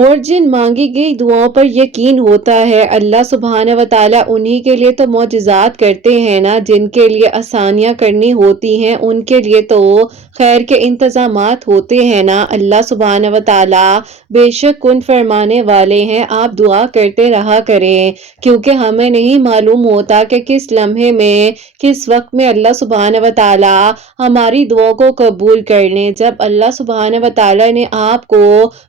اور جن مانگی گئی دعاؤں پر یقین ہوتا ہے اللہ سبحانہ و تعالیٰ انہی کے لیے تو معجزات کرتے ہیں نا، جن کے لیے آسانیاں کرنی ہوتی ہیں ان کے لیے تو خیر کے انتظامات ہوتے ہیں نا۔ اللہ سبحانہ و تعالیٰ بے شک کن فرمانے والے ہیں، آپ دعا کرتے رہا کریں، کیونکہ ہمیں نہیں معلوم ہوتا کہ کس لمحے میں کس وقت میں اللہ سبحانہ و تعالیٰ ہماری دعاؤں کو قبول کر لیں۔ جب اللہ سبحانہ و تعالیٰ نے آپ کو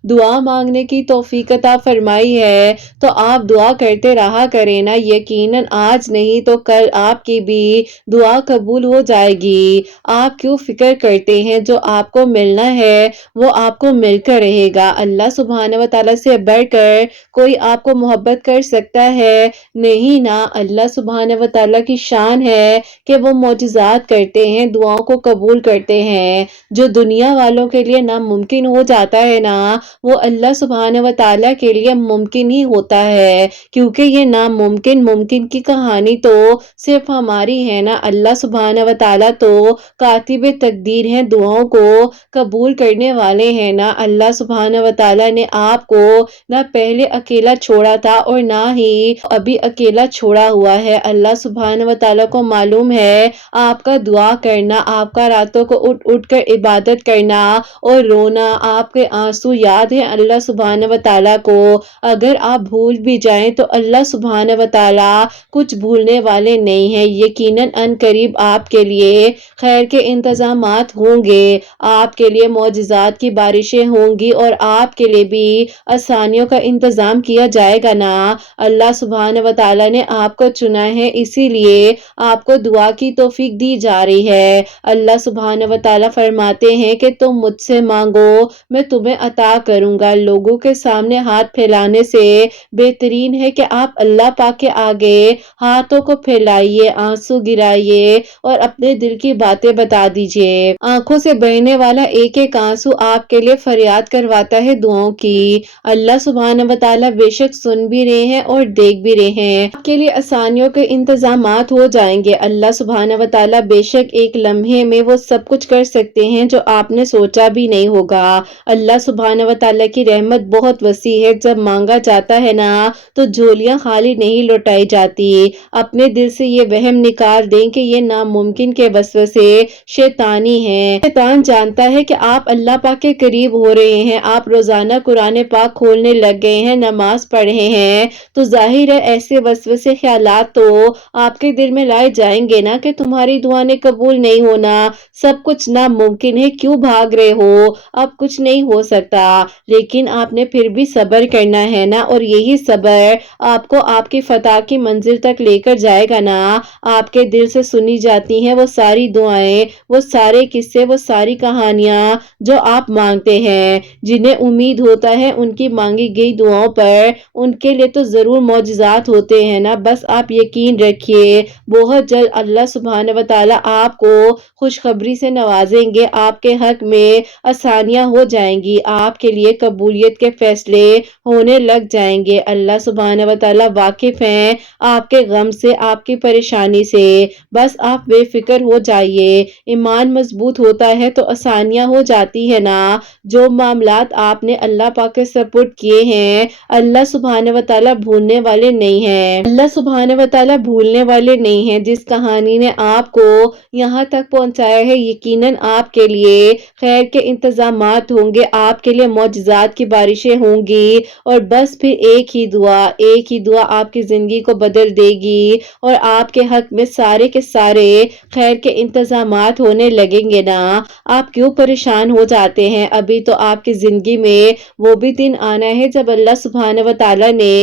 دعا مانگنے کی توفیق عطا فرمائی ہے تو آپ دعا کرتے رہا کریں نا، یقیناً آج نہیں تو کل آپ کی بھی دعا قبول ہو جائے گی۔ آپ کیوں فکر کرتے ہیں؟ جو آپ کو ملنا ہے وہ آپ کو مل کر رہے گا۔ اللہ سبحانہ و تعالیٰ سے بڑھ کر کوئی آپ کو محبت کر سکتا ہے؟ نہیں نا۔ اللہ سبحانہ و تعالیٰ کی شان ہے کہ وہ معجزات کرتے ہیں، دعاؤں کو قبول کرتے ہیں۔ جو دنیا والوں کے لیے ناممکن ہو جاتا ہے نا، وہ اللہ سبحانہ و تعالیٰ کے لیے ممکن ہی ہوتا ہے، کیونکہ یہ ناممکن ممکن کی کہانی تو صرف ہماری ہے نا۔ اللہ سبحانہ و تعالیٰ تو کاتب تقدیر ہیں، دعاؤں کو قبول کرنے والے ہیں نا۔ اللہ سبحانہ و تعالیٰ نے آپ کو نہ پہلے اکیلا چھوڑا تھا اور نہ ہی ابھی اکیلا چھوڑا ہوا ہے۔ اللہ سبحانہ و تعالیٰ کو معلوم ہے آپ کا دعا کرنا، آپ کا راتوں کو اٹھ اٹھ کر عبادت کرنا اور رونا، آپ کے آنسو یاد ہیں اللہ سبحانہ و تعالیٰ کو۔ اگر آپ بھول بھی جائیں تو اللہ سبحانہ و تعالیٰ کچھ بھولنے والے نہیں ہیں۔ یقیناً ان قریب آپ کے لیے خیر کے انتظامات ہوں گے، آپ کے لیے معجزات کی بارشیں ہوں گی اور آپ کے لیے بھی آسانیوں کا انتظام کیا جائے گا نا۔ اللہ سبحانہ و تعالیٰ نے آپ کو چنا ہے، اسی لیے آپ کو دعا کی توفیق دی جا رہی ہے۔ اللہ سبحانہ و تعالیٰ فرماتے ہیں کہ تم مجھ سے مانگو میں تمہیں عطا کروں گا۔ لوگوں کے سامنے ہاتھ پھیلانے سے بہترین ہے کہ آپ اللہ پاک کے آگے ہاتھوں کو پھیلائیے، آنسو گرائیے اور اپنے دل کی باتیں بتا دیجیے۔ آنکھوں سے بہنے والا ایک ایک آنسو آپ کے لیے فریاد کرواتا ہے دعاؤں کی۔ اللہ سبحانہ و تعالیٰ بے شک سن بھی رہے ہیں اور دیکھ بھی رہے ہیں، آپ کے لیے آسانیوں کے انتظامات ہو جائیں گے۔ اللہ سبحانہ و تعالیٰ بے شک ایک لمحے میں وہ سب کچھ کر سکتے ہیں جو آپ نے سوچا بھی نہیں ہوگا۔ اللہ سبحانہ و تعالیٰ کی رحمت بہت وسیع ہے، جب مانگا جاتا ہے نا تو جھولیاں خالی نہیں لوٹائی جاتی۔ اپنے دل سے یہ وہم نکال دیں کہ یہ ناممکن کے وسوسے شیطانی ہیں۔ شیطان جانتا ہے کہ آپ اللہ پاک کے قریب ہو رہے ہیں، آپ روزانہ قرآن پاک کھولنے لگ گئے ہیں، نماز پڑھ رہے ہیں، تو ظاہر ہے ایسے وسوسے خیالات تو آپ کے دل میں لائے جائیں گے نا کہ تمہاری دعا نے قبول نہیں ہونا، سب کچھ ناممکن ہے، کیوں بھاگ رہے ہو، اب کچھ نہیں ہو سکتا۔ لیکن آپ نے پھر بھی صبر کرنا ہے نا، اور یہی صبر آپ کو آپ کی فتح کی منزل تک لے کر جائے گا نا۔ آپ کے دل سے سنی جاتی ہیں وہ ساری دعائیں، وہ سارے قصے، وہ ساری کہانیاں جو آپ مانگتے ہیں۔ جنہیں امید ہوتا ہے ان کی مانگی گئی دعاؤں پر، ان کے لیے تو ضرور معجزات ہوتے ہیں نا۔ بس آپ یقین رکھیے، بہت جلد اللہ سبحانہ و تعالیٰ آپ کو خوشخبری سے نوازیں گے، آپ کے حق میں آسانیاں ہو جائیں گی، آپ کے لیے قبولیت کے فیصلے ہونے لگ جائیں گے۔ اللہ سبحانہ و تعالیٰ واقف ہیں آپ کے غم سے، آپ کی پریشانی سے، بس آپ بے فکر ہو جائیے۔ ایمان مضبوط ہوتا ہے تو آسانیاں ہو جاتی ہے نا۔ جو معاملات آپ نے اللہ پاک کے سپرد کیے ہیں، اللہ سبحانہ و تعالیٰ بھولنے والے نہیں ہیں۔ اللہ سبحانہ و تعالیٰ بھولنے والے نہیں ہیں۔ جس کہانی نے آپ کو یہاں تک پہنچایا ہے، یقیناً آپ کے لیے خیر کے انتظامات ہوں گے، آپ کے لیے معجزات کی بارشیں ہوں گی، اور بس پھر ایک ہی دعا آپ کی زندگی کو بدل دے گی، اور آپ کے حق میں سارے کے سارے خیر کے انتظامات ہونے لگیں گے نا۔ آپ کیوں پریشان ہو جاتے ہیں؟ ابھی تو آپ کی زندگی میں وہ بھی دن آنا ہے جب اللہ سبحانہ و تعالیٰ نے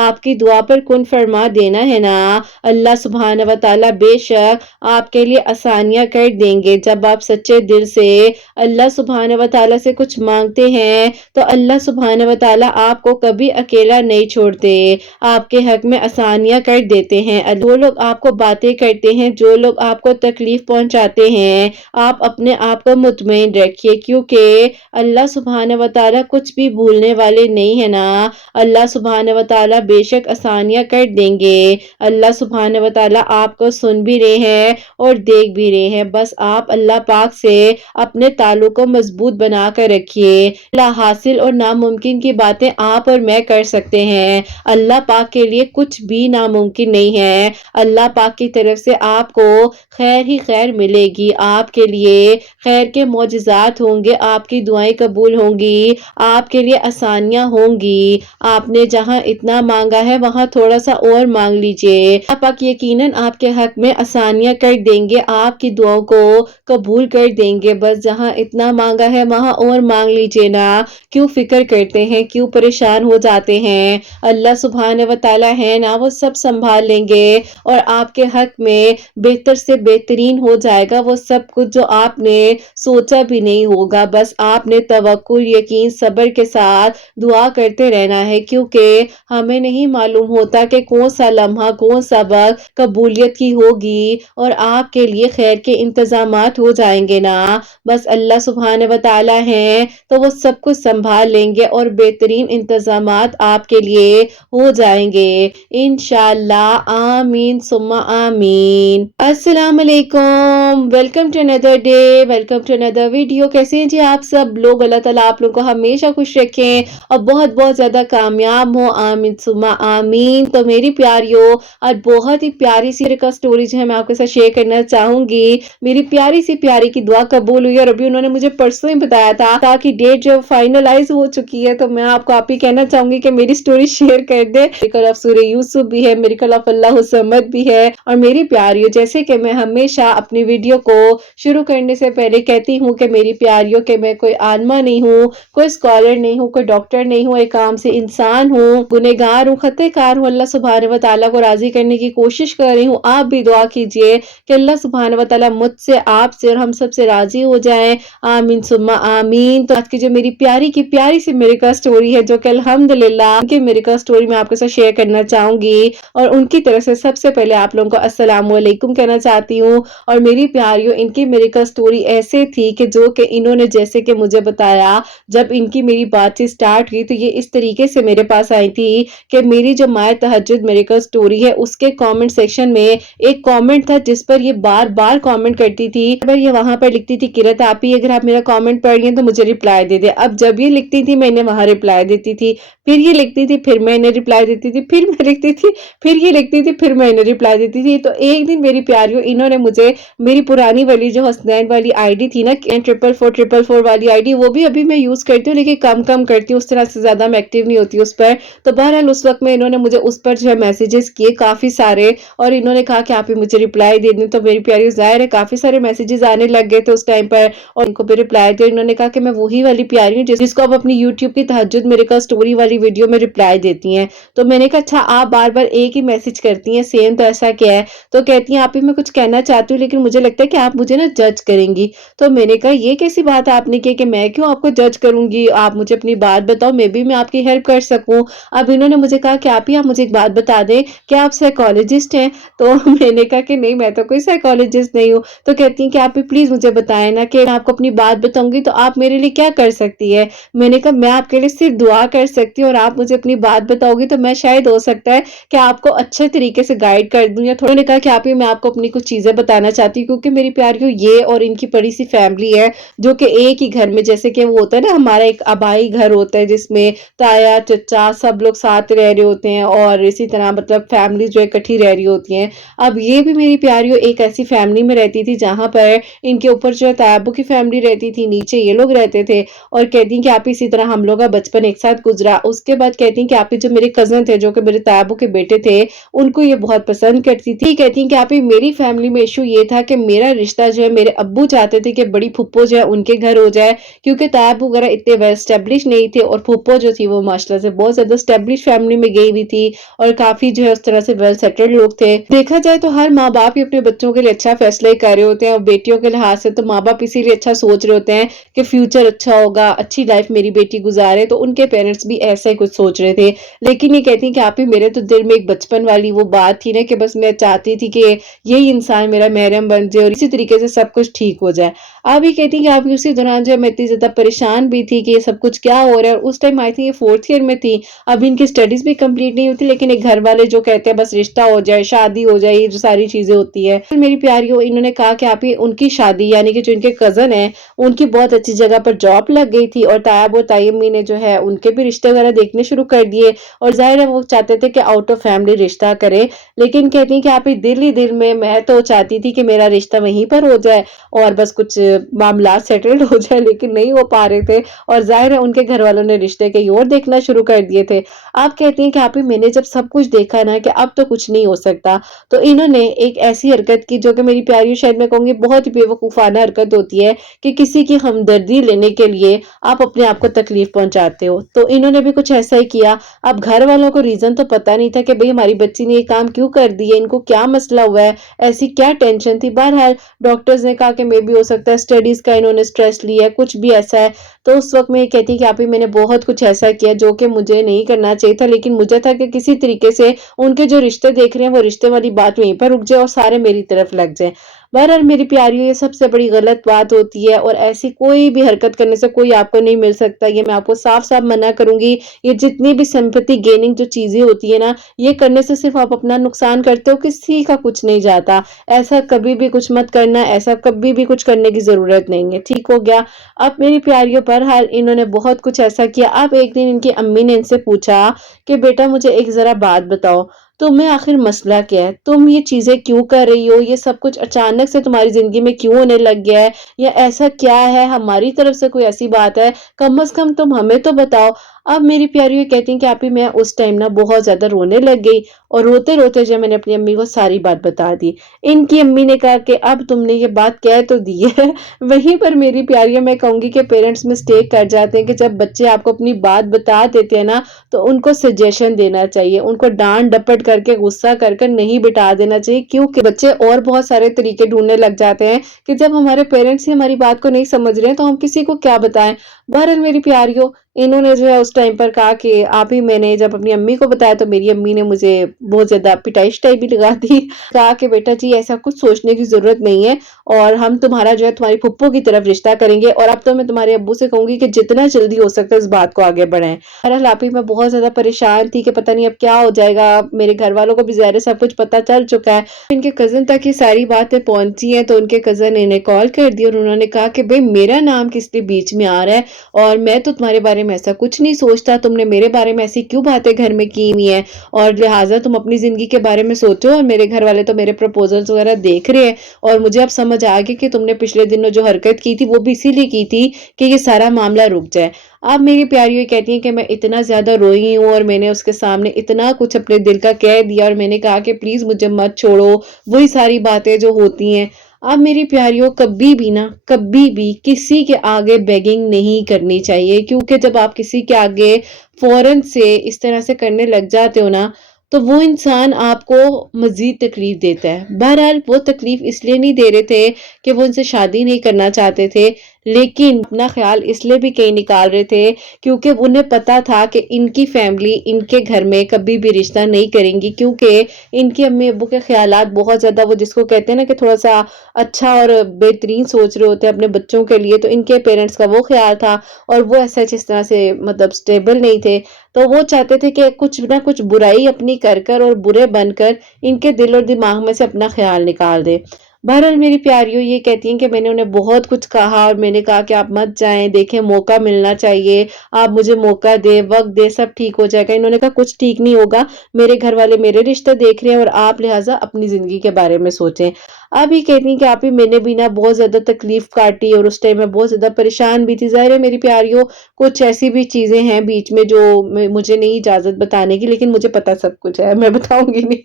آپ کی دعا پر کن فرما دینا ہے نا۔ اللہ سبحانہ و تعالیٰ بے شک آپ کے لیے آسانیاں کر دیں گے۔ جب آپ سچے دل سے اللہ سبحانہ و تعالیٰ سے کچھ مانگتے ہیں تو اللہ سبحانہ و تعالیٰ آپ کو کبھی اکیلا نہیں چھوڑتے، آپ کے حق میں آسانیاں کر دیتے ہیں۔ جو لوگ آپ کو باتیں کرتے ہیں، جو لوگ آپ کو تکلیف پہنچاتے ہیں، آپ اپنے آپ کو مطمئن رکھیے، کیونکہ اللہ سبحانہ و تعالیٰ کچھ بھی بھولنے والے نہیں ہے نا۔ اللہ سبحانہ و تعالیٰ بے شک آسانیاں کر دیں گے۔ اللہ سبحانہ و تعالیٰ آپ کو سن بھی رہے ہیں اور دیکھ بھی رہے ہیں، بس آپ اللہ پاک سے اپنے تعلق کو مضبوط بنا کر رکھیے۔ اللہ حاصل اور ناممکن नामुमकिन की बातें आप और मैं कर सकते हैं। अल्लाह पाक के लिए कुछ भी नामुमकिन नहीं है। अल्लाह पाक की तरफ से आपको खैर ही खैर मिलेगी, आपके लिए खैर के मौजिज़ात होंगे, आपकी दुआएं कबूल होंगी, आपके लिए आसानियां होंगी। आपने जहां इतना मांगा है वहां थोड़ा सा और मांग लीजिए। अल्लाह पाक यकीनन आपके हक में आसानियां कर देंगे, आपकी दुआओं को कबूल कर देंगे। बस जहां इतना मांगा है वहां और मांग लीजिए ना। क्यों फिक्र करते हैं, क्यों परेशान हो जाते हैं? अल्लाह सुब्हान व तआला है ना, वो सब संभाल लेंगे और आपके हक में बेहतर से बेहतरीन हो जाएगा वो सब कुछ जो आपने सोचा भी नहीं होगा। बस आपने तवक्कुल, यकीन, सब्र के साथ दुआ करते रहना है, क्योंकि हमें नहीं मालूम होता कि कौन सा लम्हा, कौन सा वक्त कबूलियत की होगी और आपके लिए खैर के इंतजामात हो जाएंगे ना। बस अल्लाह सुब्हान व तआला है तो वो सब कुछ संभाल लेंगे और बेहतरीन इंतजामात आपके लिए हो जाएंगे इंशाअल्लाह। आमीन सुम्मा आमीन। अस्सलाम वालेकुम, welcome to another day, welcome to another video. कैसे हैं जी आप सब लोग? अल्लाह ताला आप लोगों को हमेशा खुश रखें और बहुत बहुत ज्यादा कामयाब हो, आमीन सुम्मा आमीन। तो मेरी प्यारियों, आज बहुत ही प्यारी सी का स्टोरी जो है मैं आपके साथ शेयर करना चाहूंगी। मेरी प्यारी सी प्यारी की दुआ कबूल हुई और अभी उन्होंने मुझे परसों ही बताया था ताकि डेट जो फाइनलाइज हो चुकी है, तो मैं आपको आप ही कहना चाहूंगी कि मेरी स्टोरी शेयर कर दे। मेरे कल सूरह यूसुफ भी है, मेरे कल अल्लाह समद भी है। और मेरी प्यारियों, जैसे कि मैं हमेशा अपनी वीडियो को शुरू करने से पहले कहती हूँ कि मेरी प्यारियों के मैं कोई आलमा नहीं हूँ, कोई स्कॉलर नहीं हूँ, कोई डॉक्टर नहीं हूँ, एक आम से इंसान हूँ, गुनहगार हूँ, खतेकार हूँ। अल्लाह सुब्हान व तआला को राजी करने की कोशिश कर रही हूँ। आप भी दुआ कीजिए कि अल्लाह सुब्हान व तआला मुझसे, आपसे और हम सब से राजी हो जाए, आमीन सुम्मा आमीन। तो आज की जो मेरी प्यारी की प्यारी सी मिरेकल स्टोरी है, जो कि अल्हम्दुलिल्लाह उनकी मिरेकल स्टोरी मैं आपके साथ शेयर करना चाहूंगी। और उनकी तरफ से सबसे पहले आप लोगों को अस्सलाम वालेकुम कहना चाहती हूँ। और मेरी प्यारियों, इनकी मिरेकल स्टोरी ऐसे थी कि जो कि इन्होंने जैसे कि मुझे बताया, जब इनकी मेरी बातचीत स्टार्ट हुई तो ये इस तरीके से मेरे पास आई थी कि मेरी जो माए तहज्जुद मिरेकल स्टोरी है उसके कमेंट सेक्शन में एक कमेंट था जिस पर ये बार बार कमेंट करती थी। ये वहां पर लिखती थी, किरत आपी अगर आप मेरा कमेंट पढ़ रही हैं तो मुझे रिप्लाई दे दे। अब जब ये लिखती थी मैं इन्हें वहां रिप्लाई देती थी, फिर ये लिखती थी, फिर मैं इन्हें रिप्लाई देती थी, फिर मैं लिखती थी, फिर ये लिखती थी, फिर मैं इन्हें रिप्लाई देती थी। तो एक दिन मेरी प्यारियों, इन्होंने मुझे मेरी पुरानी वाली जो हसनैन वाली आईडी थी ना, 44444 वाली आईडी, वो भी अभी मैं यूज करती हूँ लेकिन कम कम करती हूँ, उस तरह से ज्यादा मैं एक्टिव नहीं होती उस पर। तो बहरहाल उस वक्त में इन्होंने मुझे उस पर जो है मैसेजेस किए काफी सारे और इन्होंने कहा कि आप ही मुझे रिप्लाई दे दें। तो मेरी प्यारी जाहिर है काफी सारे मैसेजेस आने लग गए थे उस टाइम पर और इनको भी रिप्लाई दिया। इन्होंने कहा कि मैं वही वाली प्यारी हूँ जिसको आप अपनी यूट्यूब की तहज्जुद मिरेकल स्टोरी वाली वीडियो में रिप्लाई देती हैं। तो मैंने कहा अच्छा, आप बार बार एक ही मैसेज करती हैं सेम, तो ऐसा क्या है? तो कहती हैं आप ही मैं कुछ कहना चाहती हूँ लेकिन मुझे लगता है कि आप मुझे ना जज करेंगी। तो मैंने कहा ये कैसी बात आपने की कि मैं क्यों आपको जज करूंगी, आप मुझे अपनी बात बताओ, मैं भी मैं आपकी हेल्प कर सकूं। अब इन्होंने मुझे कहा कि आप ही आप मुझे एक बात बता दें, क्या आप साइकोलॉजिस्ट हैं? तो मैंने कहा कि नहीं, मैं तो कोई साइकोलॉजिस्ट नहीं हूँ। तो कहती हैं कि आप ही प्लीज मुझे बताएं ना कि मैं आपको अपनी बात बताऊंगी तो आप मेरे लिए क्या कर सकती है। मैंने कहा मैं आपके लिए सिर्फ दुआ कर सकती हूँ और आप मुझे अपनी बात बताओगी तो मैं शायद हो सकता है कि आपको अच्छे तरीके से गाइड कर दूं। या थोड़ा ने कहा कि आप ही मैं आपको अपनी कुछ चीजें बताना चाहती हूँ, क्योंकि मेरी प्यारियों ये और इनकी बड़ी सी फैमिली है जो कि एक ही घर में, जैसे कि वो होता है ना हमारा एक आबाई घर होता है जिसमें ताया चचा सब लोग साथ रह रहे होते हैं और इसी तरह मतलब फैमिली जो इकट्ठी रह रही होती हैं। अब ये भी मेरी प्यारियों एक ऐसी फैमिली में रहती थी जहां पर इनके ऊपर जो है तायाबू की फैमिली रहती थी, नीचे ये लोग रहते थे। और कहती हैं कि आप इसी तरह हम लोग का बचपन एक साथ गुजरा। उसके बाद कहती हैं कि आप जो मेरे कजन थे जो कि मेरे तायाबू के बेटे थे, उनको ये बहुत पसंद करती थी। कहती हैं कि आप मेरी फैमिली में इशू ये था कि मेरा रिश्ता जो है मेरे अब्बू चाहते थे कि बड़ी फुप्पो जो है उनके घर हो जाए, क्योंकि तायाबू वगैरह इतने वेल स्टेब्लिश नहीं थे और फुप्पो जो थी वो माशाल्लाह से बहुत ज्यादा स्टेब्लिश फैमिली में गई हुई थी और काफी जो है उस तरह से वेल सेटल्ड लोग थे। देखा जाए तो हर माँ बाप ही अपने बच्चों के लिए अच्छा फैसला ही कर रहे होते हैं और बेटियों के लिहाज से तो माँ बाप इसीलिए अच्छा सोच रहे होते हैं कि फ्यूचर अच्छा होगा, अच्छी लाइफ मेरी बेटी गुजारे। तो उनके पेरेंट्स भी ऐसा ही कुछ सोच रहे थे। लेकिन ये कहती हैं कि आप ही मेरे तो दिल में एक बचपन वाली वो बात थी ना कि बस मैं चाहती थी कि यही इंसान मेरा महरम बन बन जाए और इसी तरीके से सब कुछ ठीक हो जाए। आप ये कहती हैं कि आप उसी दौरान जो है मैं इतनी ज़्यादा परेशान भी थी कि ये सब कुछ क्या हो रहा है, और उस टाइम आई थिंक ये 4th ईयर में थी। अभी इनकी स्टडीज़ भी कंप्लीट नहीं हुई थी, लेकिन एक घर वाले जो कहते हैं बस रिश्ता हो जाए, शादी हो जाए, ये जो सारी चीज़ें होती है। फिर मेरी प्यारियों, इन्होंने कहा कि आप ही उनकी शादी, यानी कि जो इनके कज़न हैं, उनकी बहुत अच्छी जगह पर जॉब लग गई थी और तायाब और ताई अम्मी ने जो है उनके भी रिश्ते वगैरह देखने शुरू कर दिए, और ज़ाहिर है वो चाहते थे कि आउट ऑफ फैमिली रिश्ता करें। लेकिन कहती हैं कि आप ही दिल ही दिल में मैं तो चाहती थी कि मेरा रिश्ता वहीं पर हो जाए और बस कुछ मामला सेटल्ड हो जाए, लेकिन नहीं हो पा रहे थे, और ज़ाहिर है उनके घर वालों ने रिश्ते कहीं और देखना शुरू कर दिए थे। आप कहती हैं कि आप ही मैंने जब सब कुछ देखा ना कि अब तो कुछ नहीं हो सकता, तो इन्होंने एक ऐसी हरकत की जो कि मेरी प्यारी, शायद मैं कहूँगी बहुत ही बेवकूफ़ाना हरकत होती है, कि किसी की हमदर्दी लेने के लिए आप अपने आप को तकलीफ पहुँचाते हो। तो इन्होंने भी कुछ ऐसा ही किया। अब घर वालों को रीज़न तो पता नहीं था कि भई हमारी बच्ची ने ये काम क्यों कर दिया, इनको क्या मसला हुआ है, ऐसी क्या टेंशन थी। बहरहाल डॉक्टर्स ने कहा कि मेबी हो सकता है स्टडीज़ का इन्होंने स्ट्रेस लिया है, कुछ भी ऐसा है। तो उस वक़्त मैं ये कहती कि आप ही मैंने बहुत कुछ ऐसा किया जो कि मुझे नहीं करना चाहिए था, लेकिन मुझे था कि किसी तरीके से उनके जो रिश्ते देख रहे हैं वो रिश्ते वाली बात वहीं पर रुक जाए और सारे मेरी तरफ लग जाएँ। बहरहाल मेरी प्यारियों, ये सबसे बड़ी गलत बात होती है और ऐसी कोई भी हरकत करने से कोई आपको नहीं मिल सकता, ये मैं आपको साफ-साफ मना करूँगी। ये जितनी भी सिंपैथी गेनिंग जो चीज़ें होती है ना, ये करने से सिर्फ़ आप अपना नुकसान करते हो, किसी का कुछ नहीं जाता। ऐसा कभी भी कुछ मत करना, ऐसा कभी भी कुछ करने की ज़रूरत नहीं है, ठीक हो गया? अब मेरी प्यारियों, बहरहाल इन्होंने बहुत कुछ ऐसा किया। अब एक दिन इनकी अम्मी ने इनसे पूछा कि बेटा मुझे एक ज़रा बात बताओ, तुम्हें आखिर मसला क्या है? तुम ये चीज़ें क्यों कर रही हो? ये सब कुछ अचानक से तुम्हारी ज़िंदगी में क्यों होने लग गया है? या ऐसा क्या है? हमारी तरफ से कोई ऐसी बात है? कम से कम तुम हमें तो बताओ। अब मेरी प्यारी ये कहती हैं कि आप ही मैं उस टाइम ना बहुत ज़्यादा रोने लग गई, और रोते-रोते जो है मैंने अपनी अम्मी को सारी बात बता दी। इनकी अम्मी ने कहा कि अब तुमने ये बात कह तो दी है। वहीं पर मेरी प्यारियों, मैं कहूँगी कि पेरेंट्स मिस्टेक कर जाते हैं कि जब बच्चे आपको अपनी बात बता देते हैं ना, तो उनको सजेशन देना चाहिए, उनको डाँट-डपट करके, गुस्सा कर कर नहीं बिठा देना चाहिए, क्योंकि बच्चे और बहुत सारे तरीके ढूँढने लग जाते हैं कि जब हमारे पेरेंट्स ही हमारी बात को नहीं समझ रहे हैं, तो हम किसी को क्या बताएँ। बहरहाल मेरी प्यारियों, इन्होंने जो है उस टाइम पर कहा कि आप ही, मैंने जब अपनी अम्मी को बताया तो मेरी अम्मी ने मुझे बहुत ज़्यादा पिटाई-शिटाई भी लगा दी। कहा कि बेटा जी ऐसा कुछ सोचने की ज़रूरत नहीं है, और हम तुम्हारा जो है तुम्हारी फूफो की तरफ रिश्ता करेंगे, और अब तो मैं तुम्हारे अब्बू से कहूँगी कि जितना जल्दी हो सकता है इस बात को आगे बढ़ाएँ। बहरहाल आप ही, मैं बहुत ज़्यादा परेशान थी कि पता नहीं अब क्या हो जाएगा। मेरे घर वालों को भी ज़ाहिर है सब कुछ पता चल चुका है। इनके कज़न तक ये सारी बातें पहुँची हैं, तो उनके कज़न ने इन्हें कॉल कर दी और उन्होंने कहा कि भई मेरा नाम किस लिए बीच में आ रहा है, और मैं तो तुम्हारे बारे में ऐसा कुछ नहीं सोचता, तुमने मेरे बारे में ऐसी क्यों बातें घर में की हुई हैं, और लिहाजा तुम अपनी ज़िंदगी के बारे में सोचो, और मेरे घर वाले तो मेरे प्रपोज़ल्स वगैरह देख रहे हैं, और मुझे अब समझ आ गया कि तुमने पिछले दिनों जो हरकत की थी वो भी इसीलिए की थी कि ये सारा मामला रुक जाए। अब मेरी प्यारी ये कहती हैं कि मैं इतना ज़्यादा रोई हूँ, और मैंने उसके सामने इतना कुछ अपने दिल का कह दिया, और मैंने कहा कि प्लीज़ मुझे मत छोड़ो, वही सारी बातें जो होती हैं। अब मेरी प्यारियों, कभी भी ना, कभी भी किसी के आगे बेगिंग नहीं करनी चाहिए, क्योंकि जब आप किसी के आगे फ़ौरन से इस तरह से करने लग जाते हो ना, तो वो इंसान आपको मज़ीद तकलीफ़ देता है। बहरहाल वो तकलीफ़ इसलिए नहीं दे रहे थे कि वो उनसे शादी नहीं करना चाहते थे, लेकिन अपना ख़्याल इसलिए भी कहीं निकाल रहे थे क्योंकि उन्हें पता था कि इनकी फ़ैमिली इनके घर में कभी भी रिश्ता नहीं करेंगी, क्योंकि इनके अम्मी-अब्बू के ख़्यालात बहुत ज़्यादा, वो जिसको कहते हैं ना कि थोड़ा-सा अच्छा और बेहतरीन सोच रहे होते हैं अपने बच्चों के लिए, तो इनके पेरेंट्स का वो ख़्याल था, और वो ऐसा जिस तरह से मतलब स्टेबल नहीं थे। तो वो चाहते थे कि कुछ ना कुछ बुराई अपनी कर कर और बुरे बनकर इनके दिल और दिमाग में से अपना ख़्याल निकाल दें। बहरहाल मेरी प्यारियों, ये कहती हैं कि मैंने उन्हें बहुत कुछ कहा, और मैंने कहा कि आप मत जाएँ, देखें मौका मिलना चाहिए, आप मुझे मौका दें, वक़्त दें, सब ठीक हो जाएगा। इन्होंने कहा कुछ ठीक नहीं होगा, मेरे घर वाले मेरे रिश्ते देख रहे हैं, और आप लिहाज़ा अपनी ज़िंदगी के बारे में सोचें। आप ये कहती हैं कि आप ही, मैंने भी ना बहुत ज़्यादा तकलीफ़ काटी, और उस टाइम मैं बहुत ज़्यादा परेशान भी थी। ज़ाहिर है मेरी प्यारियों, कुछ ऐसी भी चीज़ें हैं बीच में जो मुझे नहीं इजाज़त बताने की, लेकिन मुझे पता सब कुछ है, मैं बताऊँगी नहीं।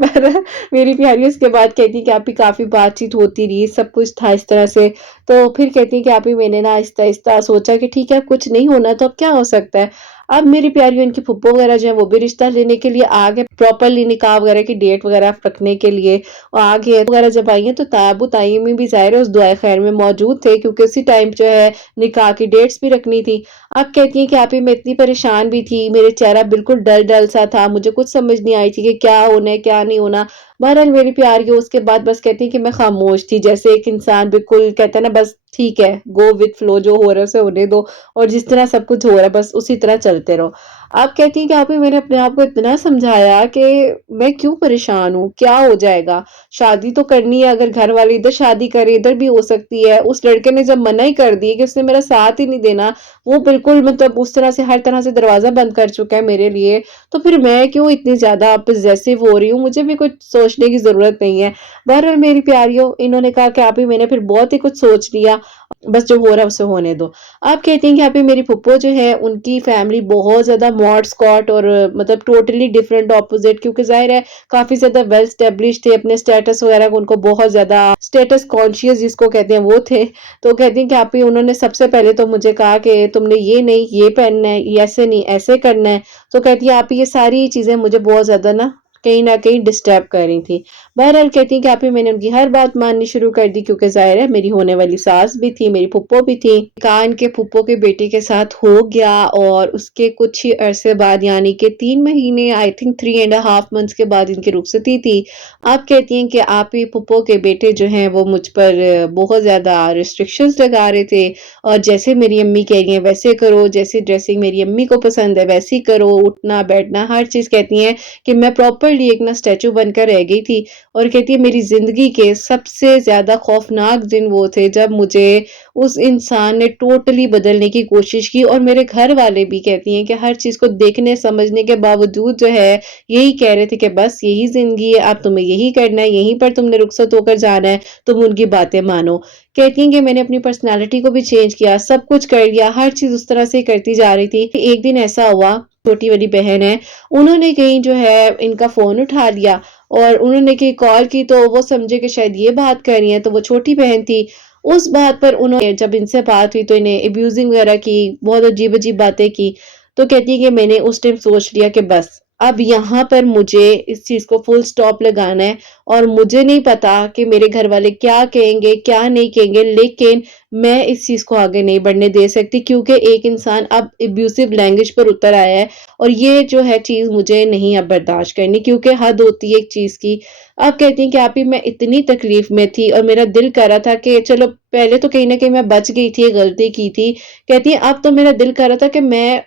बहरहाल मेरी प्यारी उसके बाद कहती है कि आप ही, काफ़ी बातचीत होती रही, सब कुछ था इस तरह से। तो फिर कहती है कि आप ही, मैंने ना आहिस्ता-आहिस्ता सोचा कि ठीक है, अब कुछ नहीं होना तो अब क्या हो सकता है। अब मेरी प्यारी, उनकी फूफो वगैरह जो है वो भी रिश्ता लेने के लिए आ गए, प्रॉपर्ली निकाह वगैरह की डेट वगैरह रखने के लिए आ गए वगैरह। जब आई हैं तो तायाबू तायमी भी ज़ाहिर है उस दुआए खैर में मौजूद थे, क्योंकि उसी टाइम जो है निकाह की डेट्स भी रखनी थी। अब कहती हैं कि आप ही, मैं इतनी परेशान भी थी, मेरे चेहरा बिल्कुल डल-डल सा था, मुझे कुछ समझ नहीं आई थी कि क्या होना है, क्या नहीं होना। بہرحال میری پیاریوں اس کے بعد بس کہتی ہیں کہ میں خاموش تھی، جیسے ایک انسان بالکل کہتا ہے نا بس ٹھیک ہے، گو وتھ فلو، جو ہو رہا ہے اسے ہونے دو، اور جس طرح سب کچھ ہو رہا ہے بس اسی طرح چلتے رہو۔ آپ کہتی ہیں کہ آپ ہی میں نے اپنے آپ کو اتنا سمجھایا کہ میں کیوں پریشان ہوں، کیا ہو جائے گا، شادی تو کرنی ہے، اگر گھر والے ادھر شادی کرے ادھر بھی ہو سکتی ہے۔ اس لڑکے نے جب منع ہی کر دی کہ اس نے میرا ساتھ ہی نہیں دینا، وہ بالکل مطلب اس طرح سے ہر طرح سے دروازہ بند کر چکا ہے میرے لیے، تو پھر میں کیوں اتنی زیادہ پوزیسو ہو رہی ہوں، مجھے بھی کچھ سوچنے کی ضرورت نہیں ہے۔ بہرحال میری پیاریوں انہوں نے کہا کہ آپ ہی میں نے پھر بہت ہی کچھ سوچ لیا، بس جو ہو رہا ہے اسے ہونے دو۔ آپ کہتی ہیں کہ آپ ہی میری پھپھو جو ہے ان کی فیملی بہت زیادہ ماڈ اسکاٹ اور مطلب ٹوٹلی ڈفرنٹ اپوزٹ، کیونکہ ظاہر ہے کافی زیادہ ویل اسٹیبلش تھے، اپنے اسٹیٹس وغیرہ کو ان کو بہت زیادہ اسٹیٹس کانشیس جس کو کہتے ہیں وہ تھے۔ تو کہتی ہیں کہ آپ ہی انہوں نے سب سے پہلے تو مجھے کہا کہ تم نے یہ نہیں یہ پہننا ہے، یہ ایسے نہیں ایسے کرنا ہے۔ تو کہتی ہے آپ ہی یہ ساری چیزیں مجھے بہت زیادہ نہ کہیں ڈسٹرب کر رہی تھی۔ بہرحال کہتی ہیں کہ آپ ہی میں نے ان کی ہر بات ماننی شروع کر دی، کیونکہ ظاہر ہے میری ہونے والی ساس بھی تھی، میری پھپھو بھی تھی، نکاح ان کے پھپھو کے بیٹے کے ساتھ ہو گیا، اور اس کے کچھ ہی عرصے بعد یعنی کہ 3 مہینے آئی تھنک 3.5 منتھس کے بعد ان کی رخصتی تھی۔ آپ کہتی ہیں کہ آپ ہی پھپھو کے بیٹے جو ہیں وہ مجھ پر بہت زیادہ ریسٹرکشنز لگا رہے تھے، اور جیسے میری امی کہہ رہی ہیں ویسے کرو، جیسے ڈریسنگ میری امی کو پسند ہے ویسی کرو، اٹھنا بیٹھنا ہر چیز، کہتی ہیں کہ میں پراپرلی ایک اسٹیچو بن کر رہ گئی تھی۔ اور کہتی ہے میری زندگی کے سب سے زیادہ خوفناک دن وہ تھے جب مجھے اس انسان نے ٹوٹلی بدلنے کی کوشش کی، اور میرے گھر والے بھی کہتی ہیں کہ ہر چیز کو دیکھنے سمجھنے کے باوجود جو ہے یہی کہہ رہے تھے کہ بس یہی زندگی ہے، اب تمہیں یہی کرنا ہے، یہیں پر تم نے رخصت ہو کر جانا ہے، تم ان کی باتیں مانو۔ کہتی ہیں کہ میں نے اپنی پرسنالٹی کو بھی چینج کیا، سب کچھ کر لیا، ہر چیز اس طرح سے کرتی جا رہی تھی کہ ایک دن ایسا ہوا، چھوٹی والی بہن ہے، انہوں نے کہیں جو ہے ان کا فون اٹھا لیا، اور انہوں نے کہیں کال کی تو وہ سمجھے کہ شاید یہ بات کر رہی ہیں، تو وہ چھوٹی بہن تھی، اس بات پر انہوں نے جب ان سے بات ہوئی تو انہیں ابیوزنگ وغیرہ کی، بہت عجیب عجیب باتیں کی۔ تو کہتی ہے کہ میں نے اس ٹائم سوچ لیا کہ بس اب یہاں پر مجھے اس چیز کو فل سٹاپ لگانا ہے، اور مجھے نہیں پتا کہ میرے گھر والے کیا کہیں گے کیا نہیں کہیں گے، لیکن میں اس چیز کو آگے نہیں بڑھنے دے سکتی، کیونکہ ایک انسان اب ابیوسو لینگویج پر اتر آیا ہے، اور یہ جو ہے چیز مجھے نہیں اب برداشت کرنی، کیونکہ حد ہوتی ہے ایک چیز کی۔ آپ کہتی ہیں کہ آپ ہی میں اتنی تکلیف میں تھی، اور میرا دل کر رہا تھا کہ چلو پہلے تو کہیں نہ کہیں میں بچ گئی تھی، غلطی کی تھی، کہتی ہیں اب تو میرا دل کر رہا تھا کہ میں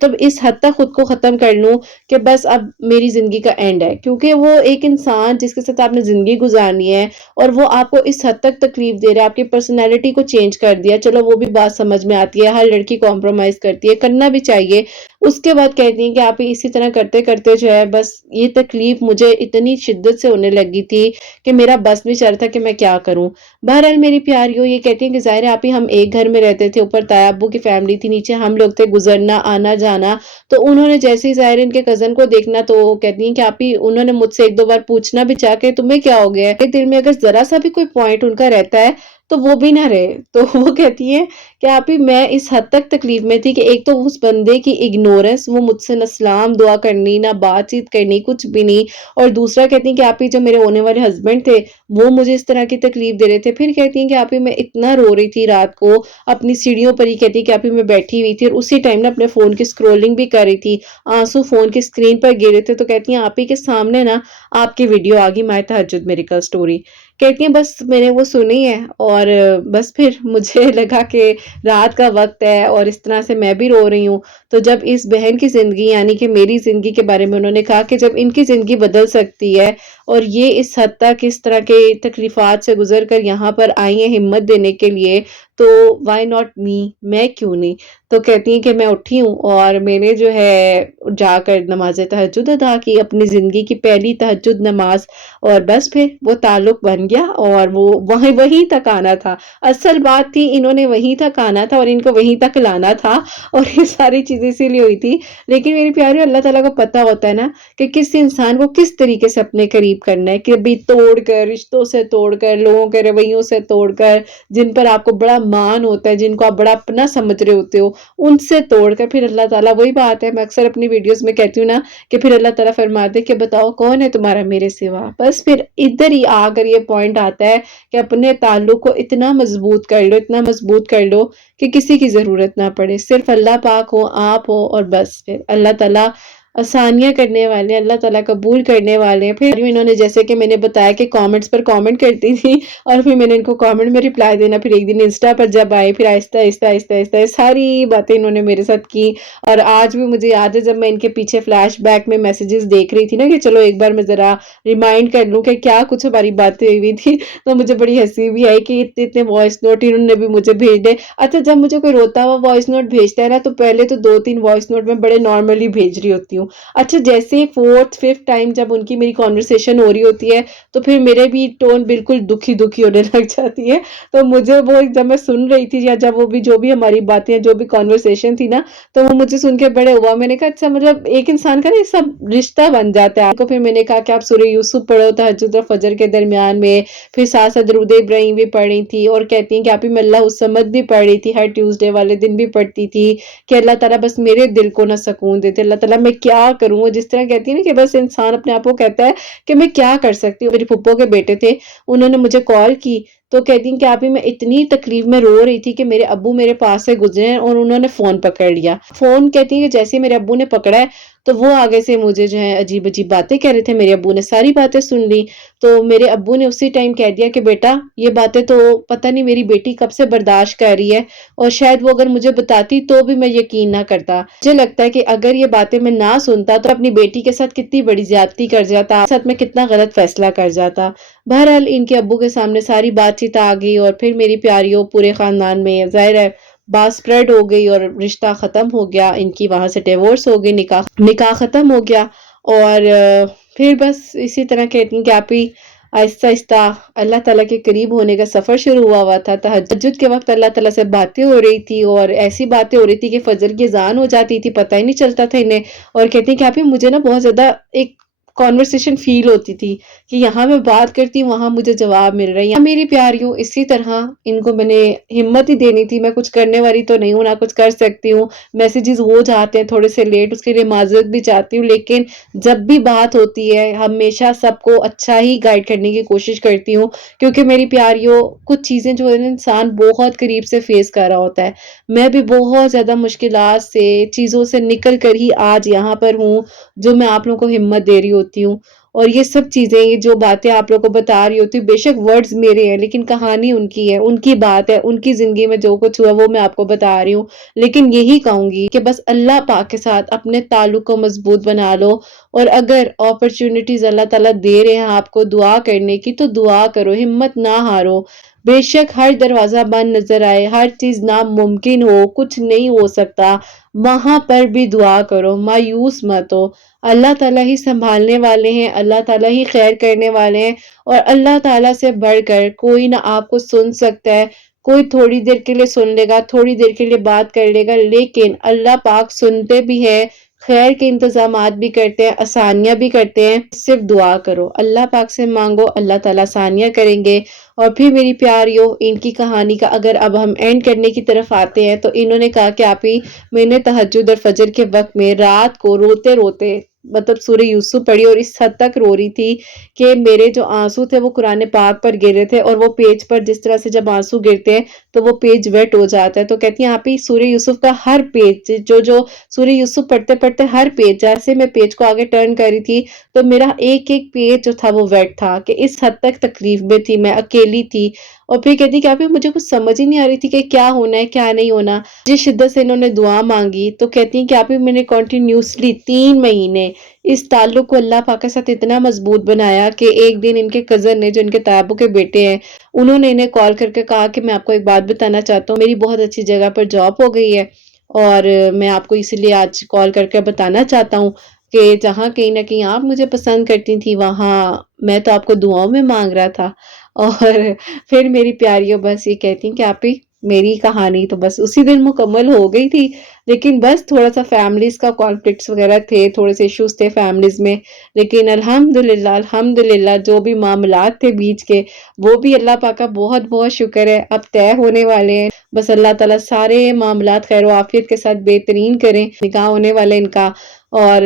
تب اس حد تک خود کو ختم کر لوں کہ بس اب میری زندگی کا اینڈ ہے، کیونکہ وہ ایک انسان جس کے ساتھ آپ نے زندگی گزارنی ہے اور وہ آپ کو اس حد تک تکلیف دے رہا ہے، آپ کی پرسنالٹی کو چینج کر دیا، چلو وہ بھی بات سمجھ میں آتی ہے، ہر لڑکی کمپرومائز کرتی ہے، کرنا بھی چاہیے۔ اس کے بعد کہتی ہیں کہ آپ اسی طرح کرتے کرتے جو ہے بس یہ تکلیف مجھے اتنی شدت سے ہونے لگی تھی کہ میرا بس نہیں چل رہا تھا کہ میں کیا کروں۔ بہرحال میری پیاریوں یہ کہتی ہیں کہ ظاہر ہے آپ ہی ہم ایک گھر میں رہتے تھے، اوپر تایا ابو کی فیملی تھی، نیچے ہم لوگ تھے، گزرنا آنا جانا، تو انہوں نے جیسے ہی ظاہر ان کے کزن کو دیکھنا تو کہتی ہیں کہ آپ ہی انہوں نے مجھ سے ایک دو بار پوچھنا بھی چاہا کہ تمہیں کیا ہو گیا ہے، دل میں اگر ذرا سا بھی کوئی پوائنٹ ان کا رہتا ہے تو وہ بھی نہ رہے، تو وہ کہتی ہیں کہ آپ ہی میں اس حد تک تکلیف میں تھی کہ ایک تو اس بندے کی اگنورنس، وہ مجھ سے نہ سلام دعا کرنی نہ بات چیت کرنی کچھ بھی نہیں، اور دوسرا کہتی ہیں کہ آپ ہی جو میرے ہونے والے ہسبینڈ تھے وہ مجھے اس طرح کی تکلیف دے رہے تھے۔ پھر کہتی ہیں کہ آپ ہی میں اتنا رو رہی تھی رات کو اپنی سیڑھیوں پر ہی، کہتی کہ آپ ہی میں بیٹھی ہوئی تھی اور اسی ٹائم نا اپنے فون کی سکرولنگ بھی کر رہی تھی، آنسو فون کی سکرین پر گر رہے تھے، تو کہتی ہیں آپ ہی کے سامنے نا آپ کی ویڈیو آ گئی مائے تہجد میریکل سٹوری، کہتی ہیں بس میں نے وہ سنی ہے، اور بس پھر مجھے لگا کہ رات کا وقت ہے اور اس طرح سے میں بھی رو رہی ہوں، تو جب اس بہن کی زندگی یعنی کہ میری زندگی کے بارے میں انہوں نے کہا کہ جب ان کی زندگی بدل سکتی ہے اور یہ اس حد تک اس طرح کے تکلیفات سے گزر کر یہاں پر آئی ہیں ہمت دینے کے لیے، تو وائی ناٹ می، میں کیوں نہیں؟ تو کہتی ہیں کہ میں اٹھی ہوں اور میں نے جو ہے جا کر نماز تہجد ادا کی، اپنی زندگی کی پہلی تہجد نماز، اور بس پھر وہ تعلق بن گیا، اور وہ وہیں تک آنا تھا، اصل بات تھی انہوں نے وہیں تک آنا تھا اور ان کو وہیں تک لانا تھا، اور یہ ساری چیزیں اسی لیے ہوئی تھی۔ لیکن میری پیاری اللہ تعالیٰ کو پتہ ہوتا ہے نا کہ کس انسان کو کس طریقے سے اپنے قریب کرنا ہے، کہ بھی توڑ کر، رشتوں سے توڑ کر، لوگوں کے رویوں سے توڑ کر، جن پر آپ کو بڑا مان ہوتا ہے، جن کو آپ بڑا اپنا سمجھ رہے ہوتے ہو، ان سے توڑ کر پھر اللہ تعالیٰ، وہی بات ہے میں اکثر اپنی ویڈیوز میں کہتی ہوں نا کہ پھر اللہ تعالیٰ فرماتے کہ بتاؤ کون ہے تمہارا میرے سوا، بس پھر ادھر ہی آ کر یہ پوائنٹ آتا ہے کہ اپنے تعلق کو اتنا مضبوط کر لو، اتنا مضبوط کر لو کہ کسی کی ضرورت نہ پڑے، صرف اللہ پاک ہو، آپ ہو، اور بس پھر اللہ تعالیٰ आसानियाँ करने वाले हैं, अल्लाह ताला कबूल करने वाले हैं। फिर इन्होंने जैसे कि मैंने बताया कि कमेंट्स पर कमेंट करती थी और फिर मैंने इनको कमेंट में रिप्लाई देना, फिर एक दिन इंस्टा पर जब आए, फिर आहिस्ता-आहिस्ता ये सारी बातें इन्होंने मेरे साथ की। और आज भी मुझे याद है जब मैं इनके पीछे फ्लैशबैक में मैसेजेस देख रही थी ना कि चलो एक बार मैं ज़रा रिमाइंड कर लूँ कि क्या कुछ हमारी बातें हुई थी, तो मुझे बड़ी हँसी भी आई कि इतने-इतने वॉइस नोट इन्होंने भी मुझे भेजे। अच्छा, जब मुझे कोई रोता हुआ वॉइस नोट भेजता है ना, तो पहले तो 2-3 वॉइस नोट मैं बड़े नॉर्मली भेज रही होती हूँ। अच्छा, जैसे ही 4th 5th टाइम जब उनकी मेरी कन्वर्सेशन हो रही होती है, तो फिर मेरे भी टोन बिल्कुल दुखी-दुखी होने लग जाती है। तो मुझे वो जब मैं सुन रही थी या जब वो भी जो भी हमारी बातें, जो भी कन्वर्सेशन थी ना, तो वो मुझे सुन के बड़े हुआ। मैंने कहा अच्छा, मतलब एक इंसान का ना ये सब रिश्ता बन जाता है। तो फिर मैंने कहा कि आप सूरह यूसुफ पढ़ो तहज्जुद और फजर के दरमियान में, फिर साथ-साथ दरूद इब्राहीम भी पढ़ रही थी और कहती हैं कि आप ही मैं अल्लाह उस-समद भी पढ़ रही थी, हर ट्यूसडे वाले दिन भी पढ़ती थी कि अल्लाह ताला बस मेरे दिल को ना सुकून देते। अल्लाह ताला मैं क्या करूँ? वो जिस तरह कहती है ना कि बस इंसान अपने आप को कहता है कि मैं क्या कर सकती हूँ। मेरी फूफो के बेटे थे, उन्होंने मुझे कॉल की, तो कहती हैं कि आप ही मैं इतनी तकलीफ में रो रही थी कि मेरे अब्बू मेरे पास से गुजरे हैं और उन्होंने फ़ोन पकड़ लिया। फ़ोन कहती हैं कि जैसे ही मेरे अब्बू ने पकड़ा है, तो वो आगे से मुझे जो है अजीब-अजीब बातें कह रहे थे। मेरे अब्बू ने सारी बातें सुन ली। तो मेरे अब्बू ने उसी टाइम कह दिया कि बेटा, ये बातें तो पता नहीं मेरी बेटी कब से बर्दाश्त कर रही है और शायद वो अगर मुझे बताती तो भी मैं यकीन ना करता। मुझे लगता है कि अगर ये बातें मैं ना सुनता तो अपनी बेटी के साथ कितनी बड़ी ज़्यादती कर जाता, साथ में कितना गलत फैसला कर जाता। बहरहाल इनके अब्बू के सामने सारी बातचीत आ गई और फिर मेरी प्यारियों पूरे ख़ानदान में ज़ाहिर है बात स्प्रेड हो गई और रिश्ता ख़त्म हो गया। इनकी वहाँ से डिवोर्स हो गई, निकाह निकाह ख़त्म हो गया। और फिर बस इसी तरह कहती हैं कि आप ही आहिस्ता-आहिस्ता अल्लाह ताला के करीब होने का सफ़र शुरू हुआ था। तहज्जुद के वक़्त अल्लाह ताला से बातें हो रही थी और ऐसी बातें हो रही थी कि फ़जर की अज़ान हो जाती थी, पता ही नहीं चलता था इन्हें। और कहती हैं कि आप ही मुझे ना बहुत ज़्यादा एक कन्वर्सेशन फ़ील होती थी कि यहाँ मैं बात करती हूँ, वहाँ मुझे जवाब मिल रहा है। या मेरी प्यारियों, इसी तरह इनको मैंने हिम्मत ही देनी थी। मैं कुछ करने वाली तो नहीं हूँ, ना कुछ कर सकती हूँ। मैसेजेस हो जाते हैं थोड़े से लेट, उसके लिए माज़रत भी चाहती हूँ, लेकिन जब भी बात होती है हमेशा सबको अच्छा ही गाइड करने की कोशिश करती हूँ, क्योंकि मेरी प्यारियों कुछ चीज़ें जो है ना इंसान बहुत करीब से फेस कर रहा होता है। मैं भी बहुत ज़्यादा मुश्किलात से, चीज़ों से निकल कर ही आज यहाँ पर हूँ, जो मैं आप लोगों को हिम्मत दे रही होती हूँ। और ये सब चीज़ें, ये जो बातें आप लोगों को बता रही होती हूँ, बेशक वर्ड्स मेरे हैं, लेकिन कहानी उनकी है, उनकी बात है, उनकी ज़िंदगी में जो कुछ हुआ वो मैं आपको बता रही हूँ। लेकिन यही कहूँगी कि बस अल्लाह पाक के साथ अपने ताल्लुक को मज़बूत बना लो और अगर अपॉर्च्युनिटीज़ अल्लाह ताला दे रहे हैं आपको दुआ करने की, तो दुआ करो, हिम्मत ना हारो। बेशक हर दरवाज़ा बंद नज़र आए, हर चीज़ नामुमकिन हो, कुछ नहीं हो सकता, वहाँ पर भी दुआ करो, मायूस मत हो। अल्लाह ताला ही सँभालने वाले हैं, अल्लाह ताला ही खैर करने वाले हैं और अल्लाह ताला से बढ़कर कोई ना आपको सुन सकता है। कोई थोड़ी देर के लिए सुन लेगा, थोड़ी देर के लिए बात कर लेगा, लेकिन अल्लाह पाक सुनते भी हैं, खैर के इंतज़ामात भी करते हैं, आसानियाँ भी करते हैं। सिर्फ़ दुआ करो, अल्लाह पाक से माँगो, अल्लाह ताला आसानियाँ करेंगे। और फिर मेरी प्यारियों, इनकी कहानी का अगर अब हम एंड करने की तरफ आते हैं, तो इन्होंने कहा कि आप ही मैंने तहज्जुद और फजर के वक़्त में रात को रोते-रोते मतलब सूरह यूसुफ पढ़ी और इस हद तक रो रही थी कि मेरे जो आँसू थे वो कुरान पाक पर गिर रहे थे और वो पेज पर जिस तरह से जब आँसू गिरते हैं तो वो पेज वेट हो जाता है। तो कहती हैं आप ही सूरह यूसुफ का हर पेज जो सूरह यूसुफ पढ़ते-पढ़ते हर पेज, जैसे मैं पेज को आगे टर्न कर रही थी तो मेरा एक-एक पेज जो था वो वेट था कि इस हद तक तकलीफ में थी, मैं अकेली थी। और फिर कहती कि आप ही मुझे कुछ समझ ही नहीं आ रही थी कि क्या होना है, क्या नहीं होना। जिस शिद्दत से इन्होंने दुआ माँगी, तो कहती हैं कि आप ही मैंने कंटिन्यूअसली 3 महीने इस ताल्लुक को अल्लाह पाक के साथ इतना मज़बूत बनाया कि एक दिन इनके कज़न ने, जो इनके ताबू के बेटे हैं, उन्होंने इन्हें कॉल करके कहा कि मैं आपको एक बात बताना चाहता हूँ, मेरी बहुत अच्छी जगह पर जॉब हो गई है और मैं आपको इसीलिए आज कॉल करके बताना चाहता हूँ कि जहाँ कहीं न कहीं आप मुझे पसंद करती थी, वहाँ मैं तो आपको दुआओं में माँग रहा था। और फिर मेरी प्यारियों बस ये कहती हैं कि आप ही मेरी कहानी तो बस उसी दिन मुकम्मल हो गई थी, लेकिन बस थोड़ा-सा फैमिलीज़ का कॉन्फ्लिक्ट्स वग़ैरह थे, थोड़े से इश्यूज़ थे फैमिलीज़ में। लेकिन अल्हम्दुलिल्लाह अल्हम्दुलिल्लाह जो भी मामलात थे बीच के, वो भी अल्लाह पाक का बहुत-बहुत शुक्र है अब तय होने वाले हैं। बस अल्लाह ताला सारे मामलात खैर आफ़ियत के साथ बेहतरीन करें, निकाह होने वाला है इनका। और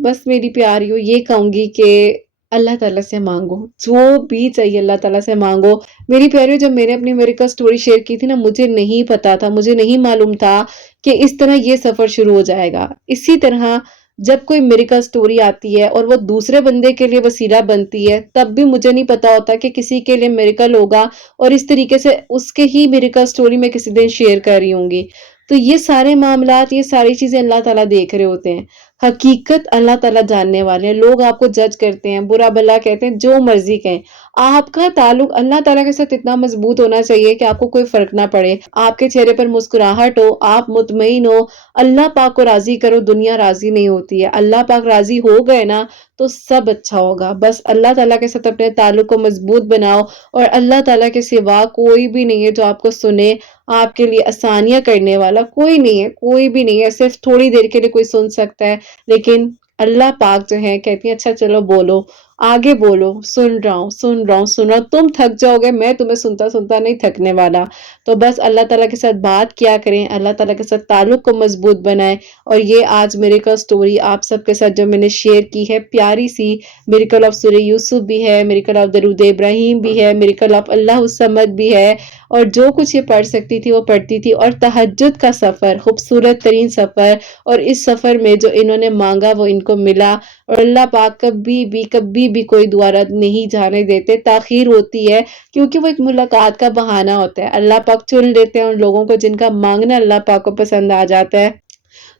बस मेरी प्यारियों ये कहूँगी कि अल्लाह ताला से माँगो, जो भी चाहिए अल्लाह ताला से माँगो। मेरी प्यारियों, जब मैंने अपनी मिरेकल स्टोरी शेयर की थी ना, मुझे नहीं पता था, मुझे नहीं मालूम था कि इस तरह ये सफ़र शुरू हो जाएगा। इसी तरह جب کوئی میریکل سٹوری آتی ہے اور وہ دوسرے بندے کے لیے وسیلہ بنتی ہے، تب بھی مجھے نہیں پتا ہوتا کہ کسی کے لیے میریکل ہوگا اور اس طریقے سے اس کے ہی میریکل سٹوری میں کسی دن شیئر کر رہی ہوں گی۔ تو یہ سارے معاملات، یہ ساری چیزیں اللہ تعالیٰ دیکھ رہے ہوتے ہیں۔ حقیقت اللہ تعالیٰ جاننے والے ہیں۔ لوگ آپ کو جج کرتے ہیں، برا بھلا کہتے ہیں، جو مرضی کہیں۔ آپ کا تعلق اللہ تعالیٰ کے ساتھ اتنا مضبوط ہونا چاہیے کہ آپ کو کوئی فرق نہ پڑے، آپ کے چہرے پر مسکراہٹ ہو، آپ مطمئن ہو، اللہ پاک کو راضی کرو، دنیا راضی نہیں ہوتی ہے۔ اللہ پاک راضی ہو گئے نا تو سب اچھا ہوگا۔ بس اللہ تعالیٰ کے ساتھ اپنے تعلق کو مضبوط بناؤ، اور اللہ تعالیٰ کے سوا کوئی بھی نہیں ہے جو آپ کو سنے، آپ کے لیے آسانیاں کرنے والا کوئی نہیں ہے، کوئی بھی نہیں ہے۔ صرف تھوڑی دیر کے لیے کوئی سن سکتا ہے، لیکن اللہ پاک جو ہے کہتی ہیں اچھا چلو بولو، آگے بولو، سن رہا ہوں سن رہا ہوں سن رہا ہوں، تم تھک جاؤ گے، میں تمہیں سنتا سنتا نہیں تھکنے والا۔ تو بس اللہ تعالیٰ کے ساتھ بات کیا کریں، اللہ تعالیٰ کے ساتھ تعلق کو مضبوط بنائیں۔ اور یہ آج میریکل سٹوری آپ سب کے ساتھ جو میں نے شیئر کی ہے، پیاری سی، میریکل آف سورہ یوسف بھی ہے، میریکل آف درود ابراہیم بھی ہے، میریکل آف اللہ الصمد بھی ہے، اور جو کچھ یہ پڑھ سکتی تھی وہ پڑھتی تھی۔ اور تہجد کا سفر، خوبصورت ترین سفر، اور اس سفر میں جو انہوں نے مانگا وہ ان کو ملا۔ اور اللہ پاک کبھی بھی کوئی دعا رد نہیں جانے دیتے، تاخیر ہوتی ہے کیونکہ وہ ایک ملاقات کا بہانہ ہوتا ہے۔ اللہ پاک چن لیتے ہیں ان لوگوں کو جن کا مانگنا اللہ پاک کو پسند آ جاتا ہے۔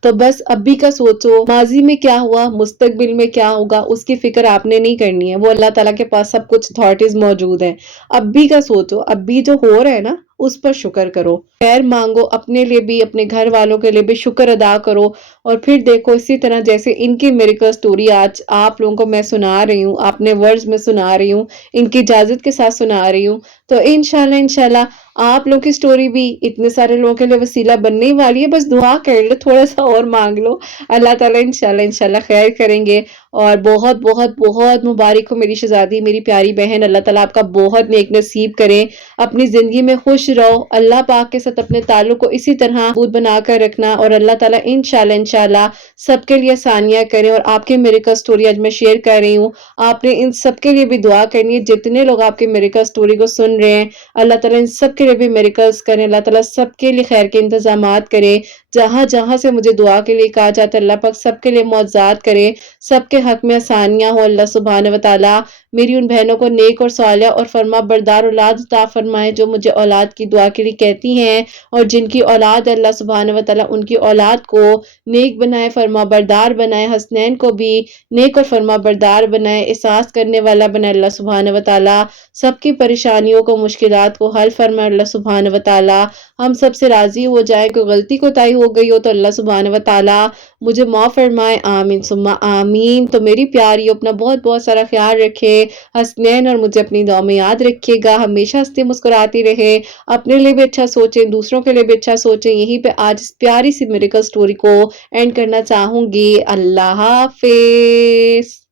تو بس ابھی کا سوچو، ماضی میں کیا ہوا، مستقبل میں کیا ہوگا، اس کی فکر آپ نے نہیں کرنی ہے، وہ اللہ تعالیٰ کے پاس سب کچھ اتھارٹیز موجود ہیں۔ ابھی کا سوچو، ابھی جو ہو رہا ہے نا اس پر شکر کرو، خیر مانگو، اپنے لیے بھی، اپنے گھر والوں کے لیے بھی شکر ادا کرو۔ اور پھر دیکھو اسی طرح جیسے ان کی میریکل سٹوری آج آپ لوگوں کو میں سنا رہی ہوں، اپنے ورڈز میں سنا رہی ہوں، ان کی اجازت کے ساتھ سنا رہی ہوں، تو انشاءاللہ آپ لوگوں کی سٹوری بھی اتنے سارے لوگوں کے لیے وسیلہ بننے والی ہے۔ بس دعا کر لو، تھوڑا سا اور مانگ لو، اللہ تعالیٰ انشاءاللہ خیر کریں گے۔ اور بہت بہت بہت مبارک ہو میری شہزادی، میری پیاری بہن، اللہ تعالیٰ آپ کا بہت نیک نصیب کرے، اپنی زندگی میں خوش رہو، اللہ پاک کے ساتھ اپنے تعلق کو اسی طرح مضبوط بنا کر رکھنا، اور اللہ تعالیٰ انشاءاللہ سب کے لیے آسانیاں کریں۔ اور آپ کی میریکل سٹوری آج میں شیئر کر رہی ہوں، آپ نے ان سب کے لیے بھی دعا کرنی ہے، جتنے لوگ آپ کی میریکل سٹوری کو سن رہے ہیں، اللہ تعالیٰ ان سب کے لیے بھی میریکلز کریں، اللہ تعالیٰ سب کے لیے خیر کے انتظامات کرے۔ جہاں جہاں سے مجھے دعا کے لیے کہا جاتا ہے، اللہ پاک سب کے لیے معجزات کرے، سب کے حق میں آسانیاں ہو۔ اللہ سبحانہ و تعالیٰ میری ان بہنوں کو نیک اور صالح اور فرما بردار اولاد عطا فرمائے، جو مجھے اولاد کی دعا کے لیے کہتی ہیں، اور جن کی اولاد اللہ سبحانہ و تعالیٰ ان کی اولاد کو نیک بنائے، فرما بردار بنائے، حسنین کو بھی نیک اور فرما بردار بنائے، احساس کرنے والا بنائے اللہ سبحانہ و تعالیٰ، سب کی پریشانیوں کو، مشکلات کو حل فرمائے اللہ سبحانہ و تعالیٰ، ہم سب سے راضی ہو جائے۔ کوئی غلطی کوتاہی ہو گئی ہو تو اللہ سبحانہ و تعالیٰ مجھے معاف فرمائے، آمین ثم آمین۔ تو میری پیاری اپنا بہت بہت سارا خیال رکھے، حسنین اور مجھے اپنی دعا میں یاد رکھیے گا، ہمیشہ ہنستے مسکراتی رہے، اپنے لیے بھی اچھا سوچیں، دوسروں کے لیے بھی اچھا سوچیں۔ یہیں پہ آج اس پیاری سی میریکل سٹوری کو اینڈ کرنا چاہوں گی۔ اللہ حافظ۔